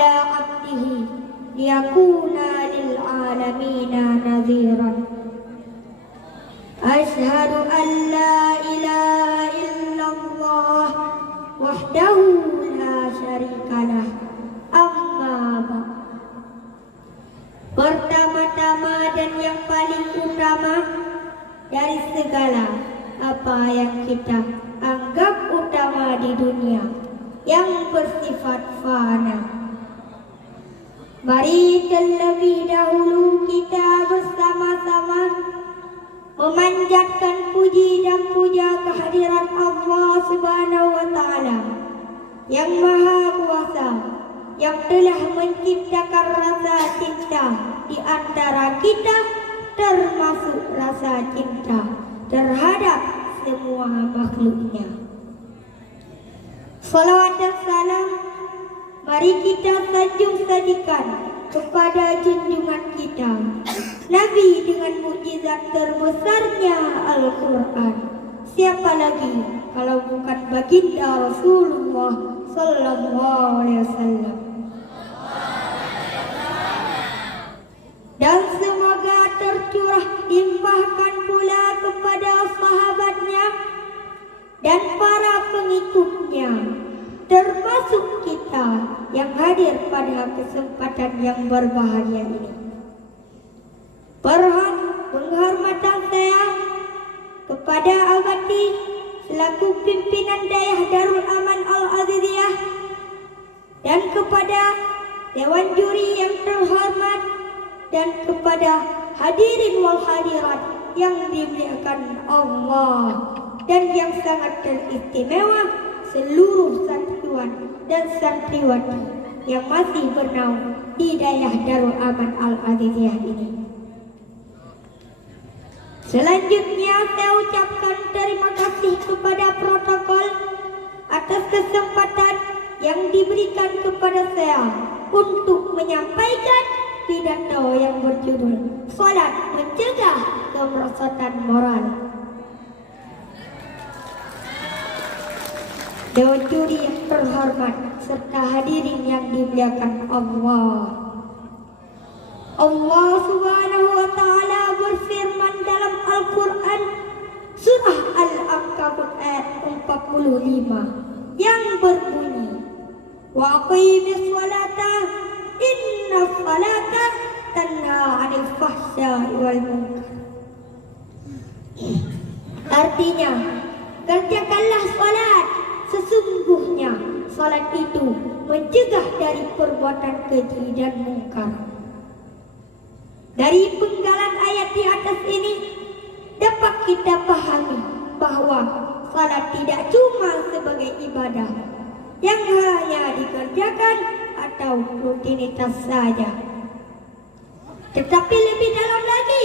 ala abdihi liyakuna lil alamina nadhiran. Ashhadu an la ilaha illallah wahdahu la syarikalah. Amma ba'd. Pertama-tama dan yang paling utama dari segala apa yang kita anggap utama di dunia yang bersifat fana, mari terlebih dahulu kita bersama-sama memanjatkan puji dan puja kehadirat Allah Subhanahu wa Ta'ala yang Maha Kuasa, yang telah menciptakan rasa cinta di antara kita, termasuk rasa cinta terhadap semua makhluknya. Salawat dan salam mari kita sanjung-sanjungkan kepada junjungan kita, Nabi dengan mukjizat terbesarnya Al-Quran. Siapa lagi kalau bukan baginda Rasulullah Sallallahu Alaihi Wasallam. Dan semoga tercurah limpahkan pula kepada sahabatnya dan para pengikutnya, termasuk kita yang hadir pada kesempatan yang berbahagia ini. Penghormatan saya kepada Al-Bati selaku pimpinan Dayah Darul Aman Al-Aziziyah dan kepada Dewan Juri yang terhormat dan kepada hadirin wal hadirat yang dimuliakan Allah dan yang sangat teristimewa, seluruh santriwan dan santriwati yang masih bernaung di Dayah Darul Aman Al-Aziziyah ini. Selanjutnya saya ucapkan terima kasih kepada protokol atas kesempatan yang diberikan kepada saya untuk menyampaikan pidato yang berjudul Salat Mencegah Kemerosotan Moral. Dewan juri yang terhormat serta hadirin yang dimuliakan Allah. Allah Subhanahu wa Ta'ala berfirman dalam Al-Quran surah Al-Ankabut ayat 45 yang berbunyi, wa aqimis salata inna salata tanha 'anil fahsya'i wal munkar. Artinya, kerjakanlah salat, sesungguhnya salat itu mencegah dari perbuatan keji dan mungkar. Dari penggalan ayat di atas ini dapat kita pahami bahwa salat tidak cuma sebagai ibadah yang hanya dikerjakan atau rutinitas saja, tetapi lebih dalam lagi,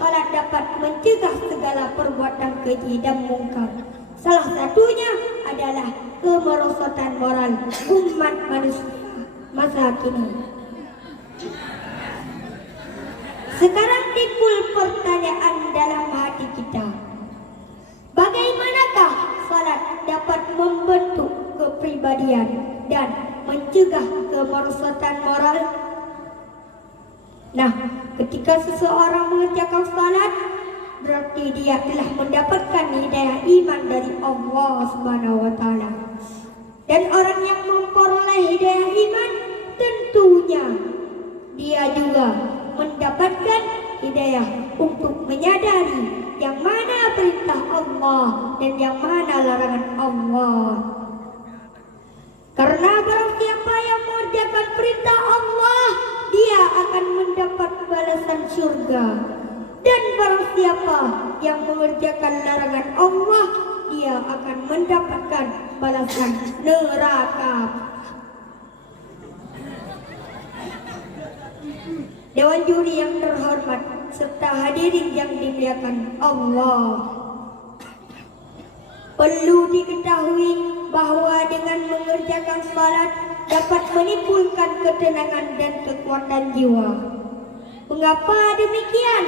salat dapat mencegah segala perbuatan keji dan mungkar. Salah satunya adalah kemerosotan moral umat manusia masa kini. Sekarang timbul pertanyaan dalam hati kita, bagaimanakah salat dapat membentuk kepribadian dan mencegah kemerosotan moral? Nah, ketika seseorang mengerjakan salat, berarti dia telah mendapatkan hidayah iman dari Allah Subhanahu wa Ta'ala. Dan orang yang memperoleh hidayah iman, tentunya dia juga mendapatkan hidayah untuk menyadari yang mana perintah Allah dan yang mana larangan Allah. Karena barang siapa yang mengerjakan perintah Allah, dia akan mendapat balasan surga. Dan barang siapa yang mengerjakan larangan Allah, dia akan mendapatkan balasan neraka. Dewan juri yang terhormat serta hadirin yang dimuliakan Allah, perlu diketahui bahwa dengan mengerjakan salat dapat menimbulkan ketenangan dan kekuatan jiwa. Mengapa demikian?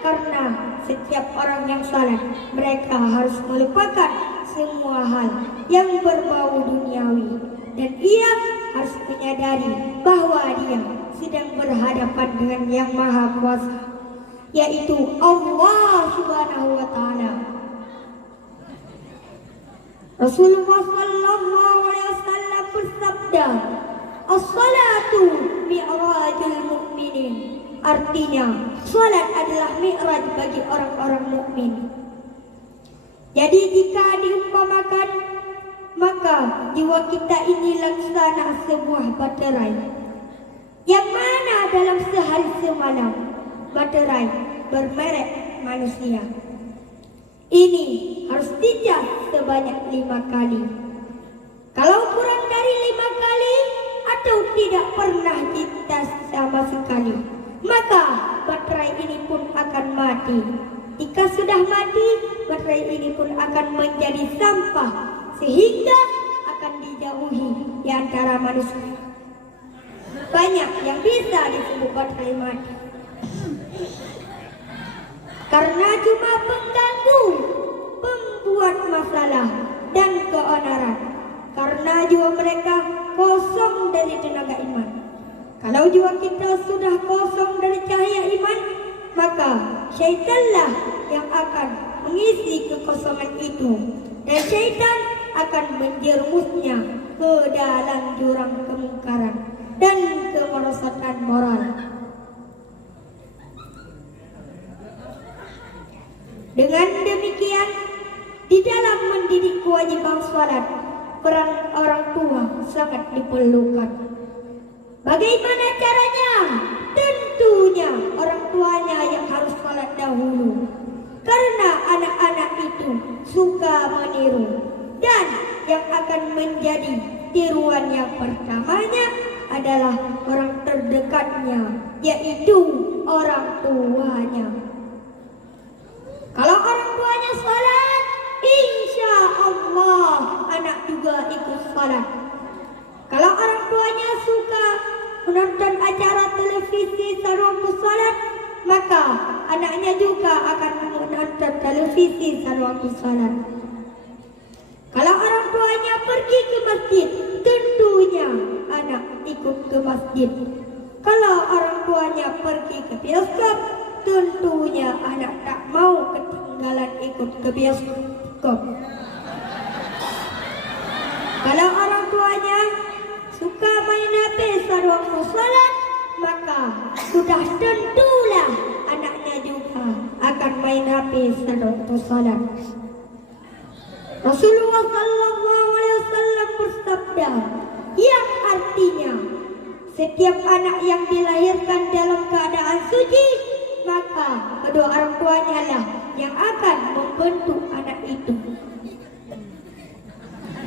Karena setiap orang yang salat, mereka harus melupakan semua hal yang berbau duniawi, dan ia harus menyadari bahwa dia sedang berhadapan dengan Yang Maha Kuasa, yaitu Allah Subhanahu wa Ta'ala. Rasulullah sallallahu alaihi wasallam bersabda, "As-salatu mi'rajul mu'minin." Artinya, salat adalah mi'raj bagi orang-orang mukmin. Jadi jika diumpamakan, maka jiwa kita ini laksana sebuah baterai, yang mana dalam sehari semalam baterai bermerek manusia ini harus dicas sebanyak 5 kali. Kalau kurang dari 5 kali atau tidak pernah dicas sama sekali, maka baterai ini pun akan mati. Jika sudah mati, baterai ini pun akan menjadi sampah, sehingga akan dijauhi di antara manusia. Banyak yang bisa disebut baterai mati, karena cuma pengganggu, pembuat masalah dan keonaran. Karena jiwa mereka kosong dari tenaga iman. Kalau jiwa kita sudah kosong dari cahaya iman, maka syaitanlah yang akan mengisi kekosongan itu, dan syaitan akan menjerumusnya ke dalam jurang kemungkaran dan kemerosotan moral. Dengan demikian, di dalam mendidik kewajiban salat, peran orang tua sangat diperlukan. Bagaimana caranya? Tentunya orang tuanya yang harus salat dahulu, karena anak-anak itu suka meniru, dan yang akan menjadi tiruan yang pertamanya adalah orang terdekatnya, yaitu orang tuanya. Kalau orang tuanya salat, insya Allah anak juga ikut salat. Kalau orang tuanya suka menonton acara televisi sewaktu salat, maka anaknya juga akan menonton televisi sewaktu salat. Kalau orang tuanya pergi ke masjid, tentunya anak ikut ke masjid. Kalau orang tuanya pergi ke bioskop, tentunya anak tak mau ketinggalan ikut ke bioskop. Kalau orang tuanya suka main HP sewaktu salat, maka sudah tentulah anaknya juga akan main HP sewaktu salat. Rasulullah sallallahu alaihi wasallam bersabda, yang artinya setiap anak yang dilahirkan dalam keadaan suci, maka kedua orang tuanya lah yang akan membentuk anak itu.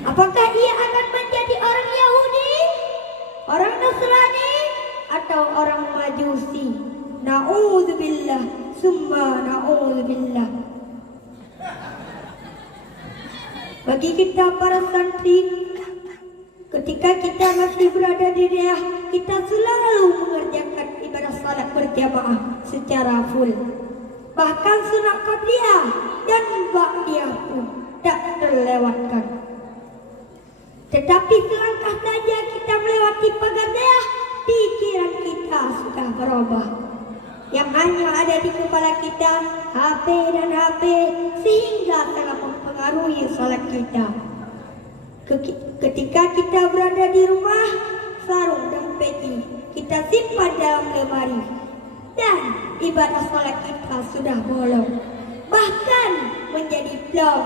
Apakah ia akan menjadi orang Yahudi, orang Nasrani, atau orang Majusi? Na'udzubillah, summa na'udzubillah. Bagi kita para santri, ketika kita masih berada di daerah, kita selalu mengerjakan ibadah salat berjamaah secara full. Bahkan sunat qabliyah dan ba'diyah pun tak terlewatkan. Tetapi selangkah saja kita melewati pagar daerah, pikiran kita sudah berubah. Yang hanya ada di kepala kita HP dan HP, sehingga sangat mempengaruhi salat kita. Ketika kita berada di rumah, sarung dan peci kita simpan dalam lemari, dan ibadah salat kita sudah bolong, bahkan menjadi plong.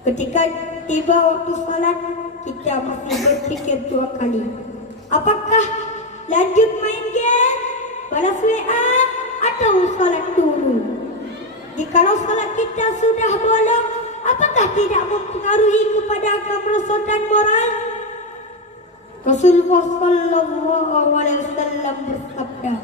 Ketika tiba waktu salat, kita masih berpikir 2 kali. Apakah lanjut main game, balas WA, atau salat dulu? Jikalau salat kita sudah bolong, apakah tidak mempengaruhi kepada kemerosotan moral? Rasulullah sallallahu alaihi wasallam bersabda,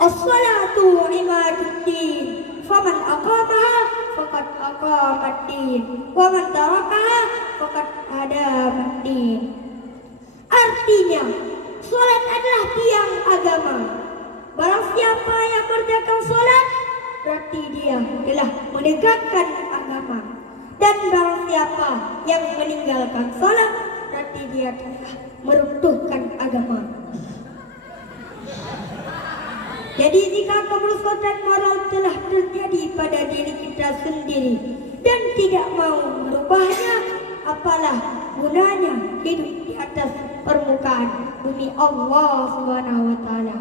"As-salatu imaduddin, faman aqamaha faqad aqamaddin, wa man tarakaha faqad hadamaddin." Artinya, salat adalah tiang agama. Barang siapa yang mengerjakan salat, berarti dia telah menegakkan agama. Dan barang siapa yang meninggalkan sholat, berarti dia telah meruntuhkan agama. Jadi jika kemerosotan moral telah terjadi pada diri kita sendiri dan tidak mau merubahnya, apalah gunanya hidup di atas permukaan bumi Allah Subhanahu wa taala.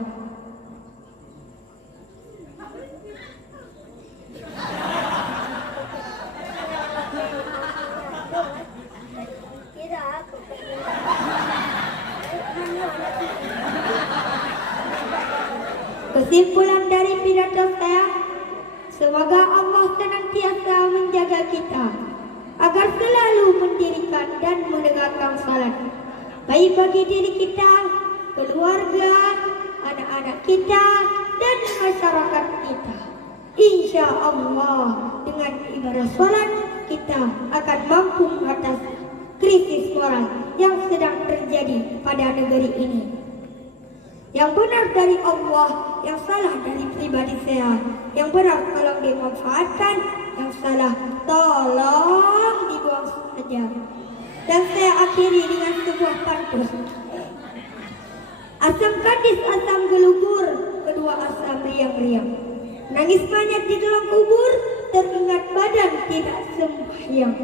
Kesimpulan dari pidato saya, semoga Allah senantiasa menjaga kita agar selalu mendirikan dan menegakkan salat, baik bagi diri kita, keluarga, anak-anak kita, dan masyarakat kita. Insya Allah dengan ibadah salat kita akan mampu mengatasi krisis moral yang sedang terjadi pada negeri ini. Yang benar dari Allah, yang salah dari pribadi saya. Yang benar tolong dimanfaatkan, yang salah tolong dibuang saja. Dan saya akhiri dengan sebuah pantun. Asam kadis, asam gelugur, kedua asam riang-riang. Nangis banyak di dalam kubur, teringat badan tidak sembahyang.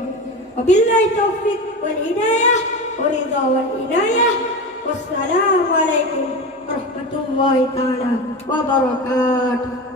Wabillahi taufik wal hidayah, waridha wal inayah. Wassalamualaikum warahmatullahi ta'ala wabarakatuh.